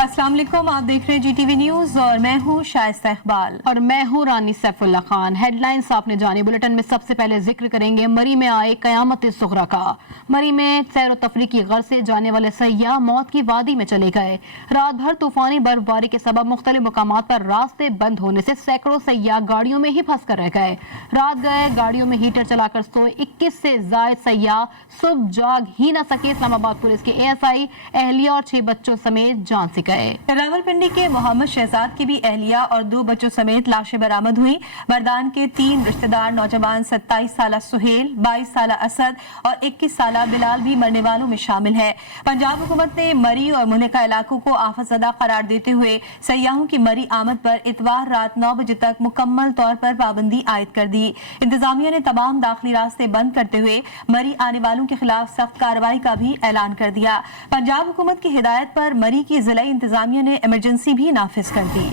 अस्सलाम वालेकुम, आप देख रहे हैं GTV न्यूज और मैं हूँ शाइस्ता इकबाल और मैं हूँ रानी सैफुल्ला खान। हेडलाइंस आपने जानी। बुलेटिन में सबसे पहले जिक्र करेंगे मरी में आए कयामत सुगरा का। मरी में सैर व तफरी की गर्ज से जाने वाले सयाह मौत की वादी में चले गए। रात भर तूफानी बर्फबारी के सबब मुख्तलिफ मकामात पर रास्ते बंद होने से सैकड़ों सयाह गाड़ियों में ही फंस कर रह गए। रात गए गाड़ियों में हीटर चलाकर सोए 21 से जायद सयाह सुबह जाग ही न सके। इस्लामाबाद पुलिस के ASI अहलिया और 6 बच्चों समेत जान से गए। रावलपिंडी के मोहम्मद शहजाद की भी अहलिया और 2 बच्चों समेत लाशें बरामद हुई। मर्दान के 3 रिश्तेदार नौजवान 27 साला सुहेल, 22 साला असद और 21 साला बिलाल भी मरने वालों में शामिल है। पंजाब हुकूमत ने मरी और मुनक्का इलाकों को आफतज़दा करार देते हुए सयाहों की मरी आमद पर इतवार रात 9 बजे तक मुकम्मल तौर पर पाबंदी आयद कर दी। इंतजामिया ने तमाम दाखिली रास्ते बंद करते हुए मरी आने वालों के खिलाफ सख्त कार्रवाई का भी ऐलान कर दिया। पंजाब हुकूमत की हिदायत पर मरी की जिला इंतजामिया ने इमरजेंसी भी नाफिज कर दी।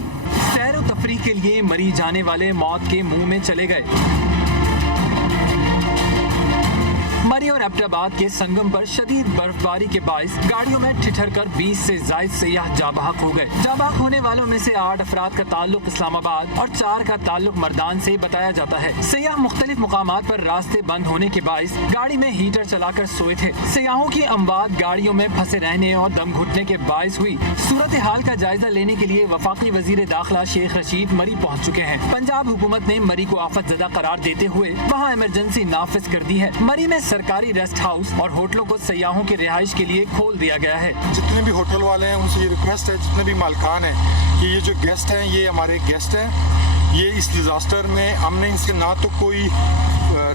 सैर व तफरीह के लिए मरी जाने वाले मौत के मुंह में चले गए। मरी और एबटाबाद के संगम पर शदीद बर्फबारी के बाइस गाड़ियों में ठिठर कर 20 से जायद सयाह जाबहक हो गए। जाबहक होने वालों में से 8 अफराद का ताल्लुक इस्लामाबाद और 4 का ताल्लुक मर्दान से बताया जाता है। सयाह मुख्तलिफ मुकामात पर रास्ते बंद होने के बाइस गाड़ी में हीटर चलाकर सोए थे। सयाहों की अमवात गाड़ियों में फंसे रहने और दम घुटने के बाइस हुई। सूरत हाल का जायजा लेने के लिए वफाकी वजीर दाखिला शेख रशीद मरी पहुँच चुके हैं। पंजाब हुकूमत ने मरी को आफतज़दा करार देते हुए वहाँ इमरजेंसी नाफिज कर दी है। मरी में सरकारी रेस्ट हाउस और होटलों को सयाहों की रिहाइश के लिए खोल दिया गया है। जितने भी होटल वाले हैं उनसे ये रिक्वेस्ट है, जितने भी मालिकान हैं कि ये जो गेस्ट हैं ये हमारे गेस्ट हैं। ये इस डिज़ास्टर में हमने इनसे ना तो कोई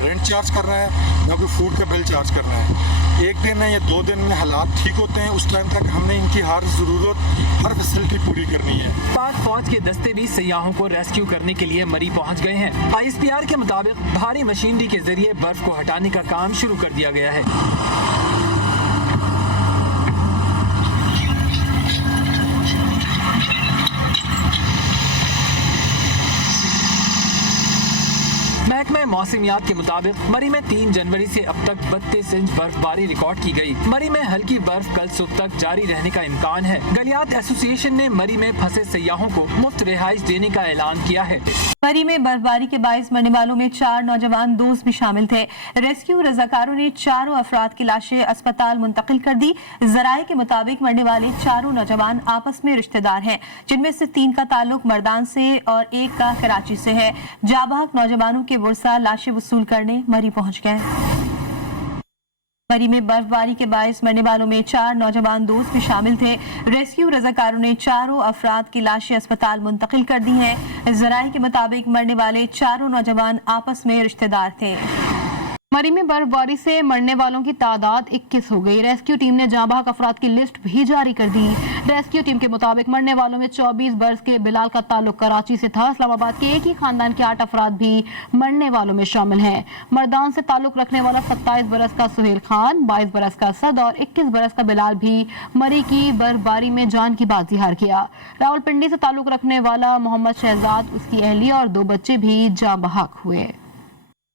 रेंट चार्ज करना है ना कोई फूड का बिल चार्ज करना है। 1 दिन या 2 दिन में हालात ठीक होते हैं, उस टाइम तक हमने इनकी हर ज़रूरत, हर फैसिलिटी पूरी करनी है। पाक फौज के दस्ते भी सयाहों को रेस्क्यू करने के लिए मरी पहुंच गए हैं। ISPR के मुताबिक भारी मशीनरी के जरिए बर्फ को हटाने का काम शुरू कर दिया गया है। महकमे मौसमियात के मुताबिक मरी में 3 जनवरी से अब तक 32 इंच बर्फबारी रिकॉर्ड की गई। मरी में हल्की बर्फ कल सुबह तक जारी रहने का इम्कान है। गलियात एसोसिएशन ने मरी में फंसे सयाहों को मुफ्त रिहाइश देने का ऐलान किया है। मरी में बर्फबारी के बाइस मरने वालों में 4 नौजवान दोस्त भी शामिल थे। रेस्क्यू रजाकारों ने 4 अफराद की लाशें अस्पताल मुंतकिल कर दी। जराये के मुताबिक मरने वाले 4 नौजवान आपस में रिश्तेदार हैं, जिनमें से 3 का ताल्लुक मर्दान से और 1 का कराची से है। जाबहक नौजवानों के वर्सा लाशें वसूल करने मरी पहुंच गए। मरी में बर्फबारी के बायस मरने वालों में 4 नौजवान दोस्त भी शामिल थे। रेस्क्यू रजाकारों ने 4 अफराद की लाशें अस्पताल मुंतकिल कर दी हैं। जराये के मुताबिक मरने वाले 4 नौजवान आपस में रिश्तेदार थे। मरी में बर्फबारी से मरने वालों की तादाद 21 हो गई। रेस्क्यू टीम ने जांबाक अफराद की लिस्ट भी जारी कर दी। रेस्क्यू टीम के मुताबिक मरने वालों में 24 बरस के बिलाल का ताल्लुक कराची से था। इस्लामाबाद के एक ही खानदान के 8 अफराद भी मरने वालों में शामिल हैं। मर्दान से ताल्लुक रखने वाला 27 बरस का सुहेल खान, 22 बरस का असद और 21 बरस का बिलाल भी मरी की बर्फबारी में जान की बाजी हार किया। रावलपिंडी से ताल्लुक रखने वाला मोहम्मद शहजाद, उसकी अहलिया और 2 बच्चे भी जाँ बहक हुए।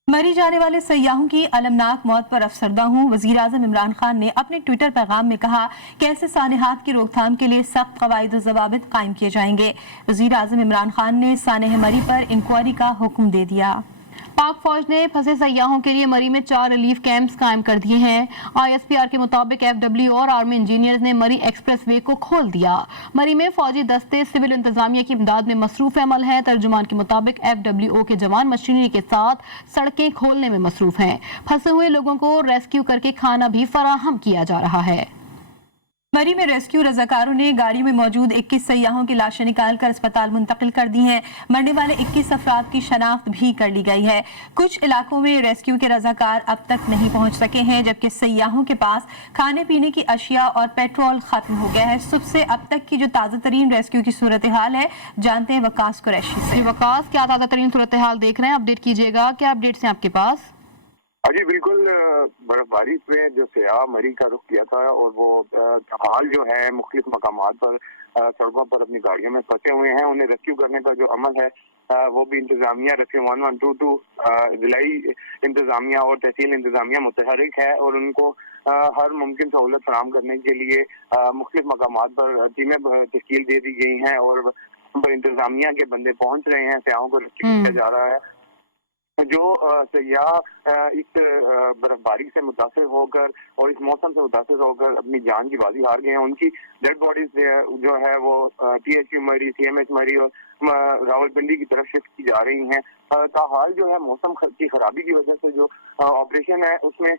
मरी जाने वाले सयाहों की अलमनाक मौत पर अफसरदा हूँ। वज़ीर आज़म इमरान खान ने अपने ट्विटर पैगाम में कहा कि ऐसे सानहात की रोकथाम के लिए सख्त कवायद और ज़वाबित कायम किए जाएंगे। वज़ीर आज़म इमरान खान ने सानह मरी पर इंक्वायरी का हुक्म दे दिया। पाक फौज ने फंसे सयाहों के लिए मरी में 4 रिलीफ कैंप्स कायम कर दिए हैं। ISPR के मुताबिक FW और आर्मी इंजीनियर्स ने मरी एक्सप्रेस वे को खोल दिया। मरी में फौजी दस्ते सिविल इंतजामिया की इमदाद में मसरूफ अमल है। तर्जुमान के मुताबिक FWO के जवान मशीनरी के साथ सड़कें खोलने में मसरूफ हैं। फंसे हुए लोगों को रेस्क्यू करके खाना भी फराहम किया जा रहा है। मरी में रेस्क्यू रजाकारों ने गाड़ी में मौजूद 21 सयाहों की लाशें निकालकर अस्पताल मुंतकिल कर दी हैं। मरने वाले 21 अफराद की शनाख्त भी कर ली गई है। कुछ इलाकों में रेस्क्यू के रजाकार अब तक नहीं पहुंच सके हैं, जबकि सयाहों के पास खाने पीने की अशिया और पेट्रोल खत्म हो गया है। सुबह से अब तक की जो ताज़ा तरीन रेस्क्यू की सूरत हाल है, जानते हैं वकास कुरैशी से। वकास, क्या ताज़ा तरीन सूरत हाल देख रहे हैं? अपडेट कीजिएगा। क्या अपडेट्स हैं आपके पास? जी बिल्कुल, बर्फबारी में जो सयाह मरी का रुख किया था और वो हाल जो है मुख्तलिफ मकामात पर सड़कों पर अपनी गाड़ियों में फंसे हुए हैं, उन्हें रेस्क्यू करने का जो अमल है वो भी इंतजामिया रेस्क्यू 1122 जिलाई इंतजामिया और तहसील इंतजामिया मुतहरिक है और उनको हर मुमकिन सहूलत फराहम करने के लिए मुख्तलिफ मकामात पर टीमें तश्कील दे दी गई हैं और पर इंतजामिया के बंदे पहुंच रहे हैं, सयाहों को रेस्क्यू किया जा रहा है। जो सयाह इस बर्फबारी से मुतासर होकर और इस मौसम से मुतासर होकर अपनी जान की बाजी हार गए हैं, उनकी डेड बॉडीज जो है वो THQ मरी, CMH मरी और रावलपिंडी की तरफ शिफ्ट की जा रही हैं। ताहाल जो है मौसम की खराबी की वजह से जो ऑपरेशन है उसमें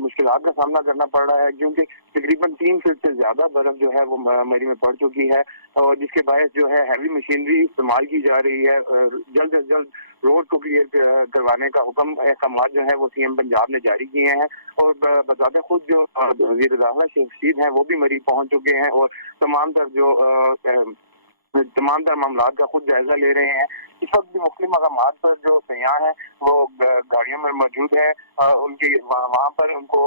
मुश्किलात का सामना करना पड़ रहा है, क्योंकि तकरीबन 3 फीट से ज्यादा बर्फ जो है वो मरी में पड़ चुकी है और जिसके बायस जो है हैवी मशीनरी इस्तेमाल की जा रही है। जल्द से जल्द रोड को क्लियर करवाने का हुक्म अहकाम जो है वो CM पंजाब ने जारी किए हैं और बजाते खुद जो वज़ीर दाखिला शेख रशीद हैं वो भी मरी पहुंच चुके हैं और तमाम तर मामलात का खुद जायजा ले रहे हैं। इस वक्त भी मुख्तलिफ मकामात पर जो सयाह हैं वो गाड़ियों में मौजूद है, उनके वहाँ पर उनको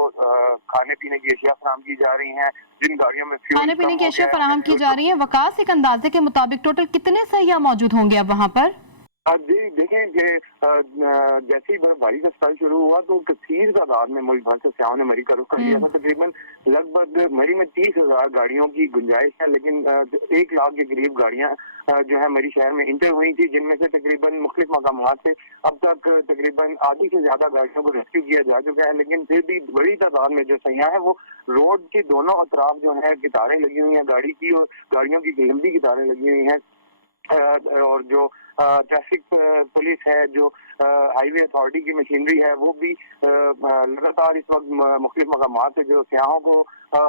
खाने पीने की अशिया फराहम की जा रही हैं। जिन गाड़ियों में खाने पीने की अशिया फराहम की जा रही है, वकास एक अंदाजे के मुताबिक टोटल कितने सयाह मौजूद होंगे अब वहाँ पर? जी देखें कि जैसे ही बर्फबारी का स्पेल शुरू हुआ तो कसीर तादाद में मुल्क भर से सयाहों ने मरी का रुख कर लिया था। तकरीबन लगभग मरी में 30,000 गाड़ियों की गुंजाइश है, लेकिन 1 लाख के करीब गाड़ियां जो है मरी शहर में इंटर हुई थी, जिनमें से तकरीबन मुख्तलिफ मकामात से अब तक तकरीबन आधी से ज्यादा गाड़ियों को रेस्क्यू किया जा चुका है। लेकिन फिर भी बड़ी तादाद में जो सयाह है वो रोड के दोनों अतराफ जो है कितारें लगी हुई हैं गाड़ी की और गाड़ियों की लंबी कितारें लगी हुई हैं और जो ट्रैफिक पुलिस है, जो हाईवे अथॉरिटी की मशीनरी है, वो भी लगातार इस वक्त मुख्तलिफ मकामात से जो सयाहों को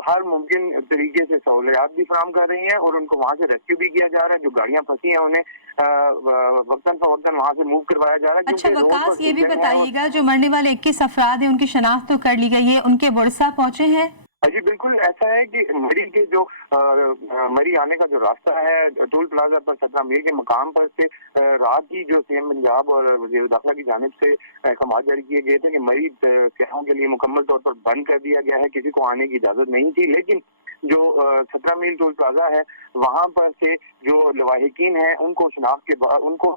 हर मुमकिन तरीके से सहूलियात भी फराहम कर रही हैं और उनको वहाँ से रेस्क्यू भी किया जा रहा है। जो गाड़ियाँ फंसी हैं उन्हें वक्तन फवक्तन वहाँ से मूव करवाया जा रहा है। अच्छा वकास, ये भी बताइएगा जो मरने वाले 21 अफराद हैं उनकी शनाख्त तो कर ली गई है, उनके वर्सा पहुंचे हैं? जी बिल्कुल ऐसा है कि मरी के जो मरी आने का जो रास्ता है टोल प्लाजा पर 17 मील के मकाम पर से रात ही जो CM पंजाब और वज़ीर दाखिला की जानिब से अहकाम जारी किए गए थे कि मरी सयाहों के लिए मुकम्मल तौर पर बंद कर दिया गया है, किसी को आने की इजाजत नहीं थी। लेकिन जो 17 मील टोल प्लाजा है वहाँ पर से जो लवाहिकीन हैं उनको शनाख्त के बाद उनको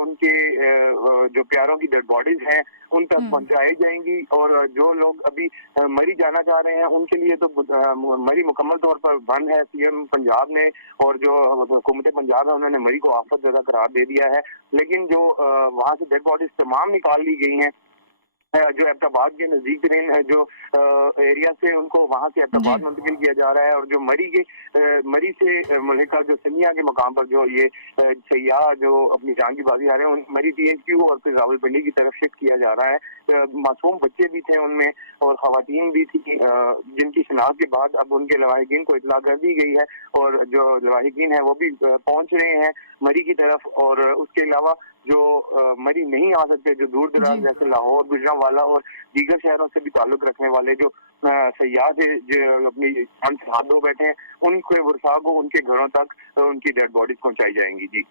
उनके जो प्यारों की डेड बॉडीज हैं उन तक पहुंचाई जाएंगी और जो लोग अभी मरी जाना चाह रहे हैं उनके लिए तो मरी मुकम्मल तौर पर बंद है। CM पंजाब ने और जो हुकूमत पंजाब है उन्होंने मरी को आफत ज़दा करार दे दिया है, लेकिन जो वहाँ से डेड बॉडीज तमाम निकाल ली गई हैं जो एबटाबाद के नजदीक तरीन जो एरिया से उनको वहाँ से एबटाबाद मुंतकिल किया जा रहा है और जो मरी से मलिका जो सनिया के मकाम पर जो ये सयाह जो अपनी जान की बाजी आ रहे हैं मरी THQ और फिर रावलपिंडी की तरफ शिफ्ट किया जा रहा है। मासूम बच्चे भी थे उनमें और खवातीन भी थी जिनकी शनाख्त के बाद अब उनके लवाहिकीन को इतला कर दी गई है और जो लवाहिकीन है वो भी पहुंच रहे हैं मरी की तरफ। और उसके अलावा जो मरी नहीं आ सकते, जो दूर दराज जैसे लाहौर, गुजरांवाला और दीगर शहरों से भी ताल्लुक रखने वाले जो सयाह थे जो अपनी जान से हाथ धो बैठे हैं, उनके वर्सा को उनके घरों तक उनकी डेड बॉडीज पहुंचाई जाएंगी। जी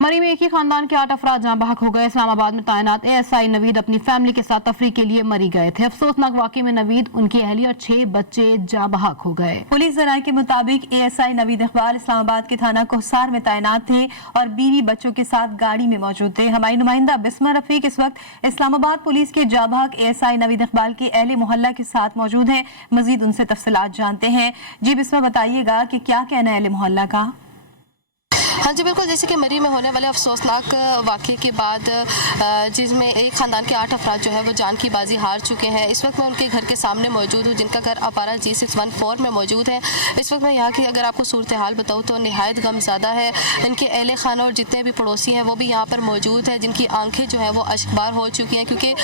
मरी में एक ही खानदान के 8 अफराद जहां बहक हो गए। इस्लामाबाद में तैनात ASI नवीद अपनी फैमिली के साथ तफरीह के लिए मरी गए थे। अफसोसनाक वाकये में नवीद, उनकी अहलिया और 6 बच्चे जहां बहक हो गए। पुलिस जराये के मुताबिक ASI नवीद इकबाल इस्लामाबाद के थाना कोहसार में तैनात थे और बीवी बच्चों के साथ गाड़ी में मौजूद थे। हमारी नुमाइंदा बिस्मा रफीक इस वक्त इस्लामाबाद पुलिस के जाबहक ASI नवीद इकबाल के अहले मोहल्ला के साथ मौजूद हैं। मजीद उनसे तफसीलात जानते हैं। जी बिस्मा, बताइएगा कि क्या कहना है अहले मोहल्ला का? हाँ जी बिल्कुल, जैसे कि मरी में होने वाले अफसोसनाक वाक़े के बाद जिसमें एक ख़ानदान के 8 अफराद जो है वो जान की बाजी हार चुके हैं। इस वक्त मैं उनके घर के सामने मौजूद हूँ जिनका घर अपारा G614 में मौजूद है। इस वक्त मैं यहाँ की अगर आपको सूरत हाल बताऊँ तो नहायत गमज़दा है। इनके अहले खाना और जितने भी पड़ोसी हैं वो भी यहाँ पर मौजूद हैं जिनकी आंखें जो है वो अश्कबार हो चुकी हैं, क्योंकि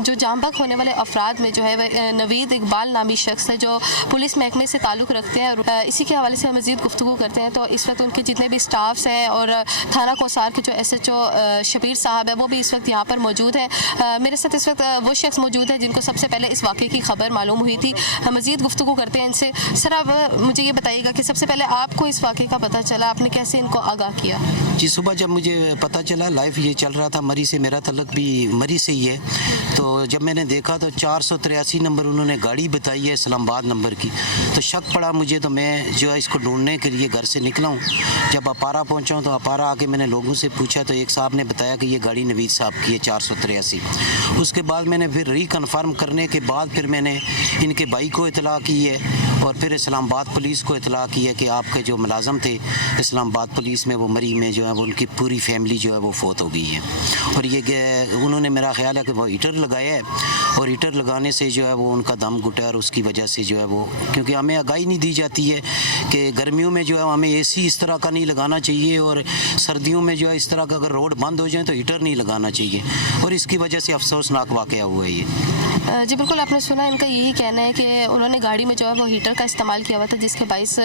जो जामबहक होने वाले अफराद में जो है नवीद इकबाल नामी शख्स है जो पुलिस महकमे से ताल्लुक़ रखते हैं और इसी के हवाले से हम मज़ीद गुफ्तगू करते हैं। तो इस वक्त उनके जितने भी स्टाफ्स हैं और थाना कोसार के जो SHO शबीर साहब है वो भी इस वक्त यहाँ पर मौजूद हैं। मेरे साथ इस वक्त वो शख्स मौजूद है जिनको सबसे पहले इस वाक़े की खबर मालूम हुई थी। हम मज़ीद गुफ्तगू करते हैं इनसे। सर आप मुझे ये बताइएगा कि सबसे पहले आपको इस वाक़े का पता चला, आपने कैसे इनको आगाह किया? जी सुबह जब मुझे पता चला, लाइव ये चल रहा था, मरी से मेरा तल्लुक भी मरी से ही है, तो जब मैंने देखा तो 483 नंबर उन्होंने गाड़ी बताई है इस्लामाबाद नंबर की, तो शक पड़ा मुझे। तो मैं जो है इसको ढूंढने के लिए घर से निकला हूँ जब अपारा पहुंचा तो अपारा आके मैंने लोगों से पूछा तो एक साहब ने बताया कि ये गाड़ी नवीद साहब की है 483। उसके बाद मैंने फिर रिकन्फर्म करने के बाद फिर मैंने इनके भाई को इतला की है और फिर इस्लामाबाद पुलिस को इतला की है कि आपके जो मुलाजम थे इस्लामाबाद पुलिस में वो मरी में जो है वो उनकी पूरी फैमिली जो है वो फोत हो गई है। और ये उन्होंने मेरा ख्याल है कि वो हीटर लगाया है और हीटर लगाने से जो है वो उनका दम घुटा और उसकी वजह से जो है वो, क्योंकि हमें आगाही नहीं दी जाती है कि गर्मियों में जो है हमें एसी इस तरह का नहीं लगाना चाहिए और सर्दियों में जो है इस तरह का अगर रोड बंद हो जाए तो हीटर नहीं लगाना चाहिए और इसकी वजह से अफसोसनाक वाक़या हुआ है ये। जी बिल्कुल, आपने सुना इनका यही कहना है कि उन्होंने गाड़ी में जो है वो हीटर का इस्तेमाल किया हुआ था जिसके बाइस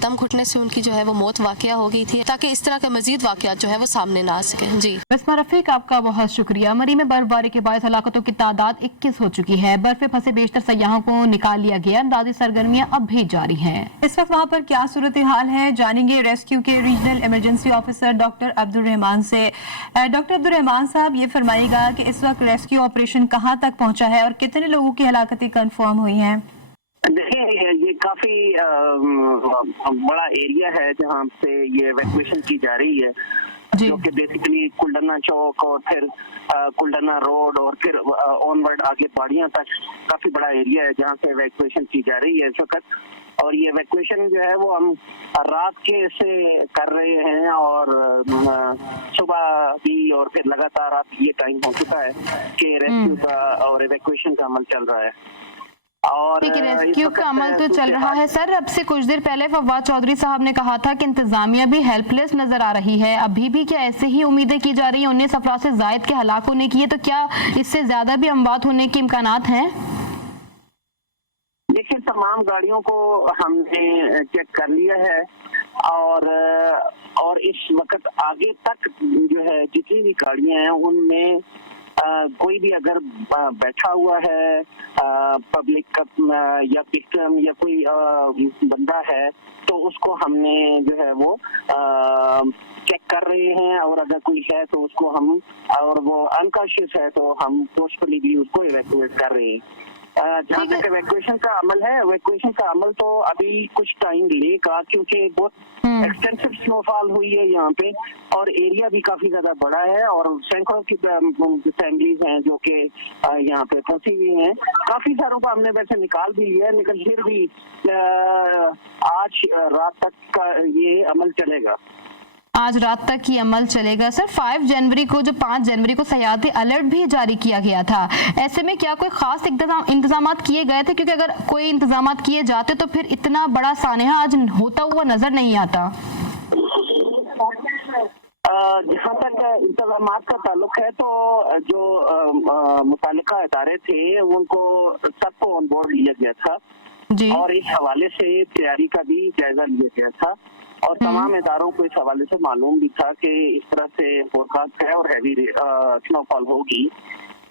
दम घुटने से उनकी जो है वो मौत वाक़या हो गई थी, ताकि इस तरह के मजीद वाक़यात जो है वो सामने ना आ सके। जी बिस्मा रफीक, आपका बहुत शुक्रिया। मरी में बर्फबारी के बायस हलाकतों की तादाद 21 हो चुकी है। बर्फ में फंसे बेशतर सयाहों को निकाल लिया गया। इमदादी सरगर्मियां अब भी जारी हैं। इस वक्त वहां पर क्या सूरत हाल है, जानेंगे रेस्क्यू के regional emergency officer doctor Abdul Rahman से। डॉक्टर अब्दुल रहमान साहब, ये फरमाइएगा कि इस वक्त रेस्क्यू ऑपरेशन कहां तक पहुंचा है और कितने लोगों की हलाकतें कंफर्म हुई हैं? देखिए, ये काफी बड़ा एरिया है जहाँ से ये इवैक्यूएशन की जा रही है, जो कि बेसिकली कुल्डना चौक और फिर कुल्डना रोड और फिर ऑनवर्ड आगे पहाड़ियाँ तक काफी बड़ा एरिया है जहाँ से इवैक्यूएशन की जा रही है इस वक्त। और ये इवैक्यूएशन जो है वो हम रात के से कर रहे हैं और सुबह भी और फिर लगातार अब ये टाइम हो चुका है कि रेस्क्यू का और इवैक्यूएशन का अमल चल रहा है। और ठीक है, रेस्क्यू का अमल तो चल रहा है सर। अब से कुछ देर पहले फवाद चौधरी साहब ने कहा था कि इंतजामिया भी हेल्पलेस नजर आ रही है। अभी भी क्या ऐसे ही उम्मीदें की जा रही हैं? 19 अफराद से जायद के हलाक होने की है, तो क्या इससे ज्यादा भी अमवात होने के इम्कानात हैं? देखिए, तमाम गाड़ियों को हमने चेक कर लिया है और इस वक्त आगे तक जो है जितनी भी गाड़ियां हैं उनमें कोई भी अगर बैठा हुआ है पब्लिक का या विक्टिम या कोई बंदा है तो उसको हमने जो है वो चेक कर रहे हैं और अगर कोई है तो उसको हम, और वो अनकॉन्शियस है तो हम फोर्सफुली भी उसको इवैक्यूएट कर रहे हैं। जहाँ तक इवैक्यूएशन का अमल है, इवैक्यूएशन का अमल तो अभी कुछ टाइम लेगा क्योंकि बहुत एक्सटेंसिव स्नोफॉल हुई है यहाँ पे और एरिया भी काफी ज्यादा बड़ा है और सैकड़ों की फैमिलीज हैं जो कि यहाँ पे फंसी हुई हैं। काफी सारों को हमने वैसे निकाल भी लिया है, लेकिन फिर भी आज रात तक का ये अमल चलेगा। आज रात तक ही अमल चलेगा सर। 5 जनवरी को, जो 5 जनवरी को सयाहती अलर्ट भी जारी किया गया था, ऐसे में क्या कोई खास इंतजाम किए गए थे? क्योंकि अगर कोई इंतजाम किए जाते तो फिर इतना बड़ा सानेहा आज होता हुआ नजर नहीं आता। जहाँ तक इंतजाम का ताल्लुक है तो जो मुतालिका इदारे थे उनको सबको ऑन बोर्ड लिया गया था जी। और इस हवाले से तैयारी का भी जायजा लिया गया था और तमाम इदारों को इस हवाले से मालूम भी था कि इस तरह से फोरकास्ट है और हैवी स्नोफॉल होगी।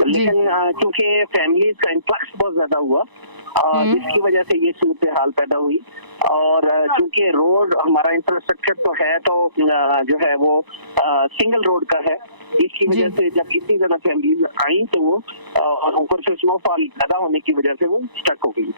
लेकिन क्योंकि फैमिलीज का इन्फ्लक्स बहुत ज्यादा हुआ जिसकी वजह से ये सूरत हाल पैदा हुई और चूंकि रोड हमारा इंफ्रास्ट्रक्चर तो है तो जो है वो सिंगल रोड का है, इसकी वजह से जब इतनी ज्यादा फैमिलीज आई तो वो और ऊपर से स्नोफॉल ज्यादा होने की वजह से वो स्टक हो गई।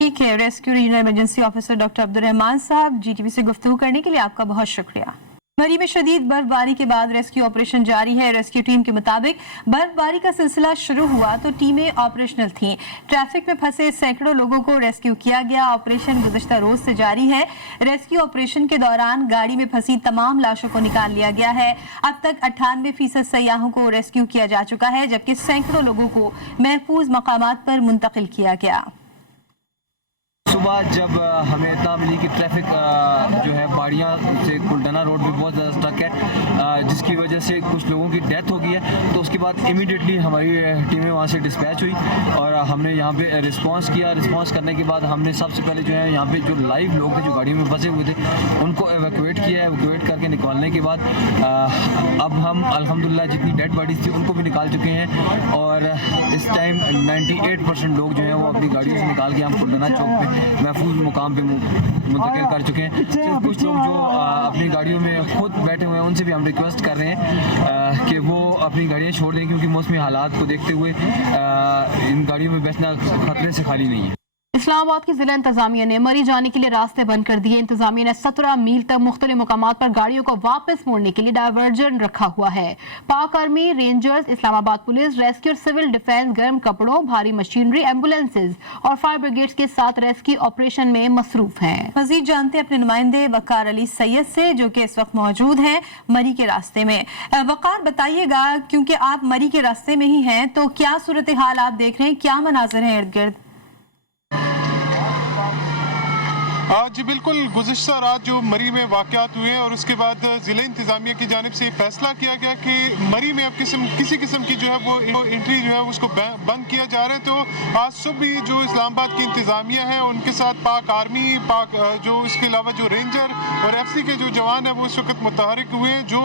ठीक है, rescue regional emergency officer doctor Abdul Rahman साहब, GTV से गुफ्तगू करने के लिए आपका बहुत शुक्रिया। मरी में शदीद बर्फबारी के बाद रेस्क्यू ऑपरेशन जारी है। रेस्क्यू टीम के मुताबिक बर्फबारी का सिलसिला शुरू हुआ तो टीमें ऑपरेशनल थीं। ट्रैफिक में फंसे सैकड़ों लोगों को रेस्क्यू किया गया। ऑपरेशन गुज़श्ता रोज से जारी है। रेस्क्यू ऑपरेशन के दौरान गाड़ी में फंसी तमाम लाशों को निकाल लिया गया है। अब तक 98% सयाहों को रेस्क्यू किया जा चुका है, जबकि सैकड़ों लोगों को महफूज मकामात पर मुंतकिल किया गया। सुबह जब हमें इतना मिली कि ट्रैफिक जो है बाड़ियाँ से कुल्डना रोड पे बहुत ज़्यादा स्टक है जिसकी वजह से कुछ लोगों की डेथ हो गई है, तो उसके बाद इमीडिएटली हमारी टीमें वहाँ से डिस्पैच हुई और हमने यहाँ पे रिस्पांस किया। रिस्पांस करने के बाद हमने सबसे पहले जो है यहाँ पे जो लाइव लोग थे जो गाड़ियों में फंसे हुए थे उनको एवैक्यूएट किया। एवैक्यूएट करके निकालने के बाद अब हम अल्हम्दुलिल्लाह जितनी डेड बॉडीज थी उनको भी निकाल चुके हैं और इस टाइम 98% लोग जो हैं वो अपनी गाड़ियों से निकाल के हम कुल्डना चौक पे महफूज मुकाम पे मुंतकिल कर चुके हैं। सिर्फ कुछ लोग जो अपनी गाड़ियों में खुद बैठे हुए हैं उनसे भी हम रिक्वेस्ट कर रहे हैं कि वो अपनी गाड़ियाँ छोड़ दें क्योंकि मौसमी हालात को देखते हुए इन गाड़ियों में बैठना खतरे से खाली नहीं है। इस्लामाबाद की जिला इंतजामिया ने मरी जाने के लिए रास्ते बंद कर दिए। इंतजामिया ने 17 मील तक मुख्तलिफ मुकामात पर गाड़ियों को वापस मोड़ने के लिए डायवर्जन रखा हुआ है। Pak army, rangers, Islamabad police, rescue, civil defence गर्म कपड़ों, भारी मशीनरी, एम्बुलेंसेज और फायर ब्रिगेड्स के साथ रेस्क्यू ऑपरेशन में मसरूफ हैं। मजीद जानते हैं अपने नुमाइंदे वकार अली सैयद से, जो कि इस वक्त मौजूद हैं मरी के रास्ते में। वकार, बताइएगा, क्योंकि आप मरी के रास्ते में ही हैं, तो क्या सूरत हाल आप देख रहे हैं, क्या मनाजिर हैं इर्द गिर्द? जी बिल्कुल, गुज़िश्ता रात जो मरी में वाक़यात हुए और उसके बाद ज़िला इंतज़ामिया की जानिब से फैसला किया गया कि मरी में अब किसी किस्म की जो है वो एंट्री जो है उसको बंद किया जा रहा है। तो आज सुबह जो इस्लामाबाद की इंतज़ामिया है उनके साथ पाक आर्मी, जो इसके अलावा जो रेंजर और FC के जो जवान हैं वो इस वक्त मुतहरिक हुए हैं। जो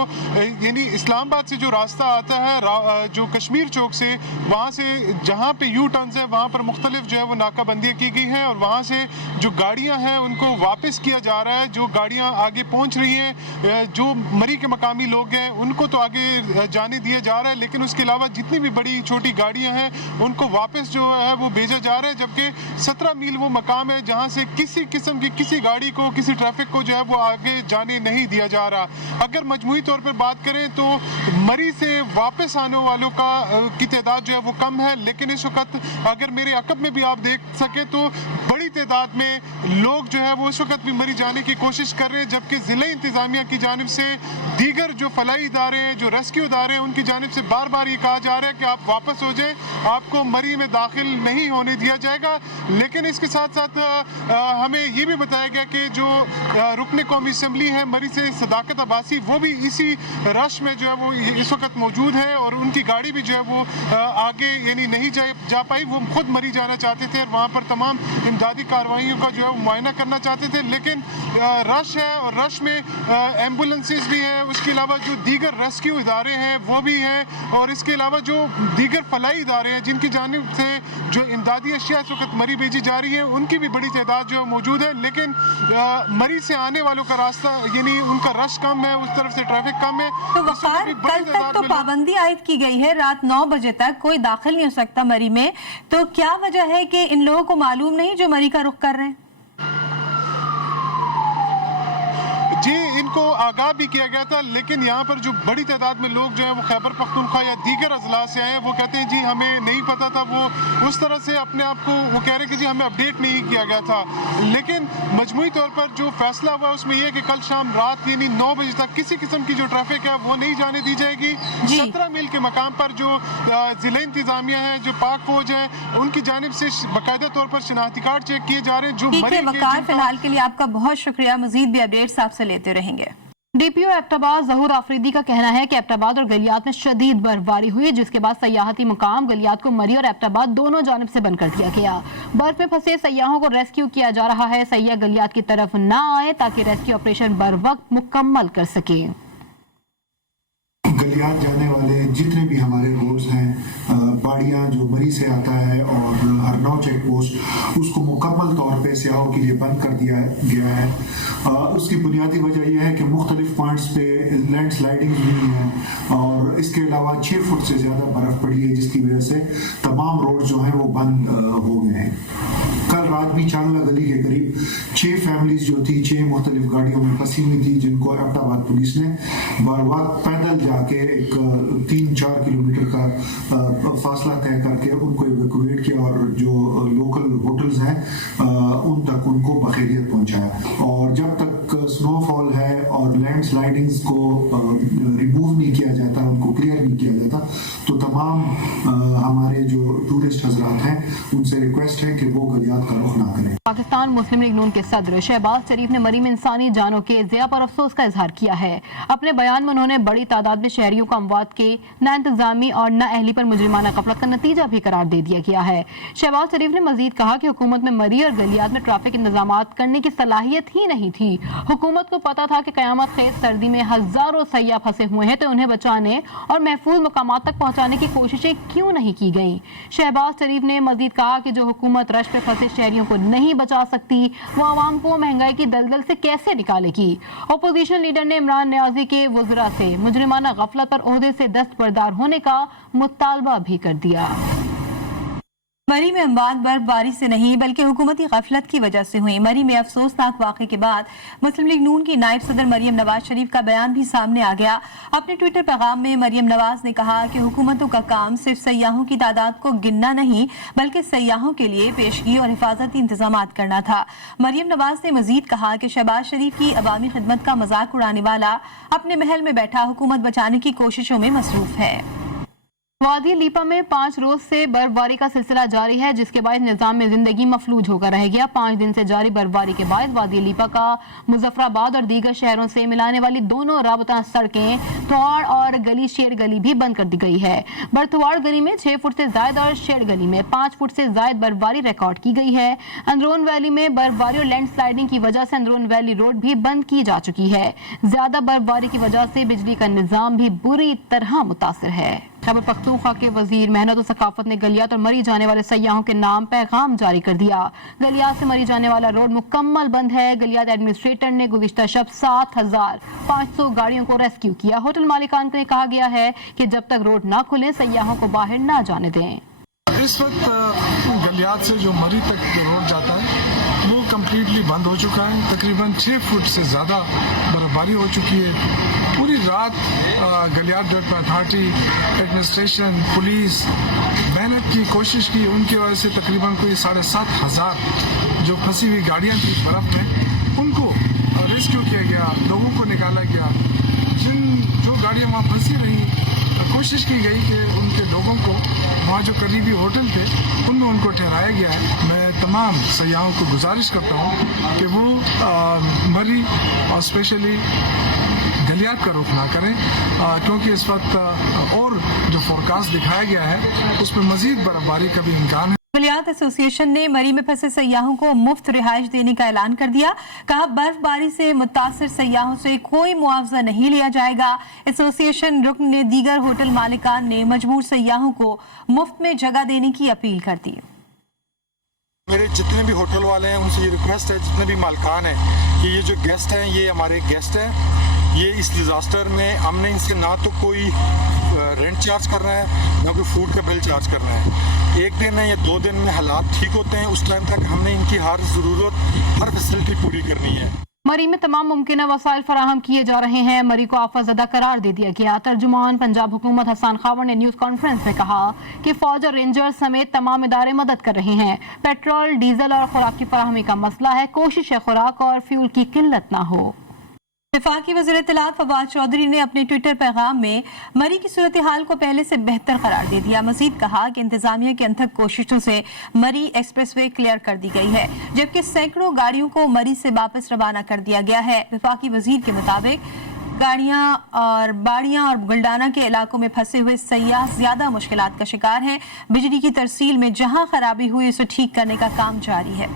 यानी इस्लामाबाद से जो रास्ता आता है जो कश्मीर चौक से, वहाँ से जहाँ पे यू टर्न्स है वहाँ पर मुख्तलिफ जो है वो नाकाबंदियाँ की गई हैं और वहाँ से जो गाड़ियाँ हैं उनको वापस किया जा रहा है। जो गाड़ियां आगे पहुंच रही हैं, जो मरी के मकामी लोग हैं उनको तो आगे जाने दिया जा रहा है, लेकिन उसके अलावा जितनी भी बड़ी छोटी गाड़ियां हैं उनको वापस जो है वो भेजा जा रहा है। जबकि 17 मील वो मकाम है जहां से किसी किस्म की किसी गाड़ी को, किसी ट्रैफिक को जो है वो आगे जाने नहीं दिया जा रहा। अगर मजमूई तौर पर बात करें तो मरी से वापस आने वालों की तादाद जो है वो कम है, लेकिन इस वक्त अगर मेरे अकब में भी आप देख सके तो बड़ी तादाद में लोग जो है वो इस वक्त भी मरी जाने की कोशिश कर रहे हैं। जबकि ज़िला इंतज़ामिया की जानिब से दीगर जो फलाई इदारे हैं, जो रेस्क्यू इदारे हैं, उनकी जानिब से बार बार ये कहा जा रहा है कि आप वापस हो जाएं, आपको मरी में दाखिल नहीं होने दिया जाएगा। लेकिन इसके साथ साथ हमें ये भी बताया गया कि जो रुकन कौमी असम्बली है मरी से, सदाकत अब्बासी, वो भी इसी रश में जो है वो इस वक्त मौजूद है और उनकी गाड़ी भी जो है वो आगे यानी नहीं जा पाई। वो खुद मरी जाना चाहते थे और वहाँ पर तमाम इमदादी कार्रवाइयों का जो है वो मुआयना करना चाहते थे, लेकिन रश है और रश में एम्बुलेंसेस भी हैं, उसके अलावा जो दीगर रेस्क्यू इदारे हैं वो भी हैं और इसके अलावा जो दीगर फलाई इदारे हैं जिनकी जानिब से जो इमदादी अशिया इस वक्त मरी भेजी जा रही है उनकी भी बड़ी तादाद जो है मौजूद है। लेकिन मरी से आने वालों का रास्ता यानी उनका रश कम है, उस तरफ से ट्रैफिक कम है। तो वकार, कल तक तो पाबंदी आयद की गई है, रात 9 बजे तक कोई दाखिल नहीं हो सकता मरी में, तो क्या वजह है कि इन लोगों को मालूम नहीं जो मरी का रुख कर रहे हैं? जी, इनको आगाह भी किया गया था, लेकिन यहाँ पर जो बड़ी तादाद में लोग जो हैं वो खैबर पख्तूनख्वा या दीगर अजला से आए हैं, वो कहते हैं जी हमें नहीं पता था। वो उस तरह से अपने आप को वो कह रहे हैं कि जी हमें अपडेट नहीं किया गया था। लेकिन मजमूई तौर पर जो फैसला हुआ उसमें यह है कि कल शाम रात यानी 9 बजे तक किसी किस्म की जो ट्रैफिक है वो नहीं जाने दी जाएगी। 17 मील के मकाम पर जो जिला इंतजामिया है, जो पाक फौज है, उनकी जानिब से बाकायदा तौर पर शनाख्ती कार्ड चेक किए जा रहे हैं। जो वकार, फिलहाल के लिए आपका बहुत शुक्रिया, मजीद भी अपडेट्स आपसे लेते रहेंगे। DPO एबटाबाद ज़हूर आफरीदी का कहना है कि एबटाबाद और गलियात में शदीद बर्फबारी हुई, जिसके बाद सयाहती मुकाम गलियात को मरी और एबटाबाद दोनों जानिब से बंद कर दिया गया। बर्फ में फंसे सयाहों को रेस्क्यू किया जा रहा है। सयाह गलियात की तरफ ना आए ताकि रेस्क्यू ऑपरेशन बर वक्त मुकम्मल कर सके। गलियात जाने वाले जितने भी हमारे रोड्स हैं, बाड़ियाँ जो मरी से आता है और हरनौ चेक पोस्ट, उसको मुकम्मल तौर पे सयाहों के लिए बंद कर दिया गया है। उसकी बुनियादी वजह यह है कि मुख्तलिफ पॉइंट्स पे लैंड स्लाइडिंग हुई है और इसके अलावा 6 फुट से ज़्यादा बर्फ़ पड़ी है, जिसकी वजह से तमाम रोड जो हैं वो बंद हो गए हैं। कल रात भी चांगला गली के करीब 6 फैमिलीज जो थी 6 मुख्तलिफ गाड़ियों में फंसी हुई थी, जिनको एबटाबाद पुलिस ने बर वक्त पैदल जाके एक 3-4 किलोमीटर का फासला तय करके उनको इवैक्यूएट किया और जो लोकल होटल्स हैं उन तक उनको बखैरियत पहुंचाया। और जब तक स्नोफॉल है और लैंड स्लाइडिंग्स को रिमूव नहीं किया जाता, उनको क्लियर नहीं किया जाता, तो तमाम हमारे जो टूरिस्ट हजरात हैं उनसे रिक्वेस्ट है कि वो गलियात का रुख ना करें। पाकिस्तान मुस्लिम लीग नून के सदर शहबाज शरीफ ने मरी में इंसानी जानों के ज़िया पर अफसोस का इजहार किया है। अपने बयान में उन्होंने बड़ी तादाद में शहरियों को अमवात के ना इंतजामी और ना अहली पर मुजरिमाना गफलत का नतीजा भी करार दे दिया गया है। शहबाज शरीफ ने मजीद कहा कि हुकूमत में मरी और गलियात में ट्रैफिक इंतजामात करने की सलाहियत ही नहीं थी। हुकूमत को पता था कि कयामत खेज सर्दी में हजारों सयाह फंसे हुए हैं, तो उन्हें बचाने और महफूज मुकामात तक पहुंचाने की कोशिशें क्यों नहीं की गई। शहबाज शरीफ ने मजीद कहा कि जो हुकूमत रश पे फंसे शहरियों को नहीं बचा सकती, वो आवाम को महंगाई की दलदल से कैसे निकालेगी। अपोजिशन लीडर ने इमरान नियाजी के वज़रा से मुजरिमाना गफलत पर ओहदे से दस्तबरदार होने का मुतालबा भी कर दिया। मरी में अमवात बर्फबारी से नहीं बल्कि हुकूमती गफलत की वजह से हुई। मरी में अफसोसनाक वाक़े के बाद मुस्लिम लीग नून की नायब सदर मरियम नवाज शरीफ का बयान भी सामने आ गया। अपने ट्विटर पैगाम में मरियम नवाज ने कहा कि हुकूमतों का काम सिर्फ सयाहों की तादाद को गिनना नहीं बल्कि सयाहों के लिए पेशगी और हिफाजती इंतजाम करना था। मरियम नवाज ने मजीद कहा कि शहबाज शरीफ की अवामी खिदमत का मजाक उड़ाने वाला अपने महल में बैठा हुकूमत बचाने की कोशिशों में मसरूफ है। वादी लीपा में 5 रोज से बर्फबारी का सिलसिला जारी है, जिसके बाद निजाम में जिंदगी मफलूज होकर रह गया। 5 दिन से जारी बर्फबारी के बाद वादी लीपा का मुजफ्फराबाद और दीगर शहरों से मिलाने वाली दोनों राबता सड़कें थवाड़ और गली शेर गली भी बंद कर दी गई है। बरथवाड़ गली में 6 फुट से जायद और शेर गली में 5 फुट से जायद बर्फबारी रिकॉर्ड की गई है। अंदरून वैली में बर्फबारी और लैंडस्लाइडिंग की वजह से अंदरून वैली रोड भी बंद की जा चुकी है। ज्यादा बर्फबारी की वजह से बिजली का निजाम भी बुरी तरह मुतासिर है। खैबर पख्तूनख्वा के वजीर मेहनत और सकाफत ने गलियात और मरी जाने वाले सयाहों के नाम पैगाम जारी कर दिया। गलियात से मरी जाने वाला रोड मुकम्मल बंद है। गलियात एडमिनिस्ट्रेटर ने गुज़िश्ता शब 7500 गाड़ियों को रेस्क्यू किया। होटल मालिकान को कहा गया है कि जब तक रोड ना खुले सयाहों को बाहर ना जाने दें। इस वक्त गलियात से जो मरी तक रोड जाता है वो कम्प्लीटली बंद हो चुका है। तकरीबन 6 फुट से ज़्यादा बर्फबारी हो चुकी है। पूरी रात Galiyat development authority, administration, police मेहनत की कोशिश की। उनकी वजह से तकरीबन कोई 7500 जो फंसी हुई गाड़ियाँ थी बर्फ़ में उनको रेस्क्यू किया गया, लोगों को निकाला गया। जो गाड़ियाँ वहाँ फंसी रही कोशिश की गई कि उनके लोगों को वहाँ जो करीबी होटल थे उनमें उनको ठहराया गया है। मैं तमाम सयाहों को गुजारिश करता हूँ कि वो मरी और स्पेशली गलियात का रुख ना करें, क्योंकि इस वक्त और जो फोरकास्ट दिखाया गया है उसमें मजीद बर्फबारी का भी इम्कान है। गलियात एसोसिएशन ने मरी में फंसे सयाहों को मुफ्त रिहाइश देने का ऐलान कर दिया। कहा बर्फबारी से मुतासिर सयाहों से कोई मुआवजा नहीं लिया जाएगा। एसोसिएशन रुकन ने दीगर होटल मालिकान ने मजबूर सयाहों को मुफ्त में जगह देने की अपील कर दी। मेरे जितने भी होटल वाले हैं उनसे ये रिक्वेस्ट है, जितने भी मालिकान हैं, कि ये जो गेस्ट हैं ये हमारे गेस्ट हैं। ये इस डिज़ास्टर में हमने इनसे ना तो कोई रेंट चार्ज करना है ना कोई फूड का बिल चार्ज करना है। 1 दिन या 2 दिन में हालात ठीक होते हैं, उस टाइम तक हमने इनकी हर ज़रूरत, हर फैसिलिटी पूरी करनी है। मरी में तमाम मुमकिन वसाइल फराहम किए जा रहे हैं। मरी को आफतज़दा करार दे दिया गया। तर्जुमान पंजाब हुकूमत हसन खावर ने न्यूज़ कॉन्फ्रेंस में कहा कि फौज और रेंजर्स समेत तमाम इदारे मदद कर रहे हैं। पेट्रोल, डीजल और खुराक की फराहमी का मसला है। कोशिश है खुराक और फ्यूल की किल्लत ना हो। वफाकी वज़ीर इत्तलात फवाद चौधरी ने अपने ट्विटर पैगाम में मरी की सूरत हाल को पहले से बेहतर करार दे दिया। मजीद कहा कि इंतजामिया की अनथक कोशिशों से मरी एक्सप्रेसवे क्लियर कर दी गई है, जबकि सैकड़ों गाड़ियों को मरी से वापस रवाना कर दिया गया है। वफाकी वज़ीर के मुताबिक गाड़ियां और बाड़ियां और गुलडाना के इलाकों में फंसे हुए सयाह ज्यादा मुश्किलात का शिकार हैं। बिजली की तरसील में जहां खराबी हुई उसे ठीक करने का काम जारी है।